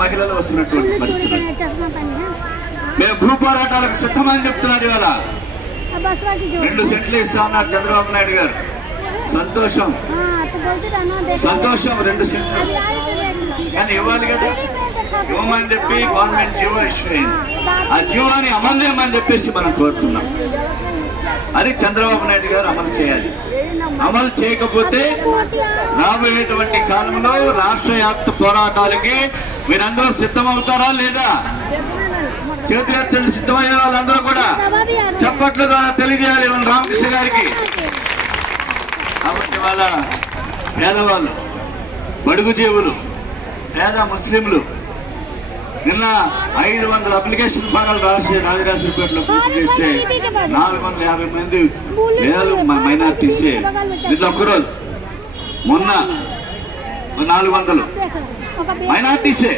మహిళలు వస్తున్నటువంటి పరిస్థితులు మేము భూ పోరాటాలకు సిద్ధమని చెప్తున్నారు. ఇవాళ 2 సెంట్లు ఇస్తా అన్నారు చంద్రబాబు నాయుడు గారు. సంతోషం సంతోషం 2 సెంట్లు కానీ ఇవ్వాలి కదా. ఇవ్వమని చెప్పి గవర్నమెంట్ జీవో ఇష్యూ అయింది. ఆ జీవోని అమలు చేయమని చెప్పేసి మనం కోరుతున్నాం. అది చంద్రబాబు నాయుడు గారు అమలు చేయాలి. అమలు చేయకపోతే రాబోయేటువంటి కాలంలో రాష్ట్ర వ్యాప్త పోరాటాలకి మీరందరూ సిద్ధమవుతారా లేదా? చేతులెత్తండి. సిద్ధమయ్యే వాళ్ళందరూ కూడా చప్పట్ల ద్వారా తెలియజేయాలి మన రామకృష్ణ గారికి. కాబట్టి వాళ్ళ పేదవాళ్ళు, బడుగు జీవులు, పేద ముస్లింలు నిన్న 500 అప్లికేషన్ ఫారాలు రాసి రాజరాజపేటలో పూర్తి చేస్తే 450 మంది మైనార్టీసే దీంట్లో ఒక్కరోజు మొన్న 400 మైనార్టీసే.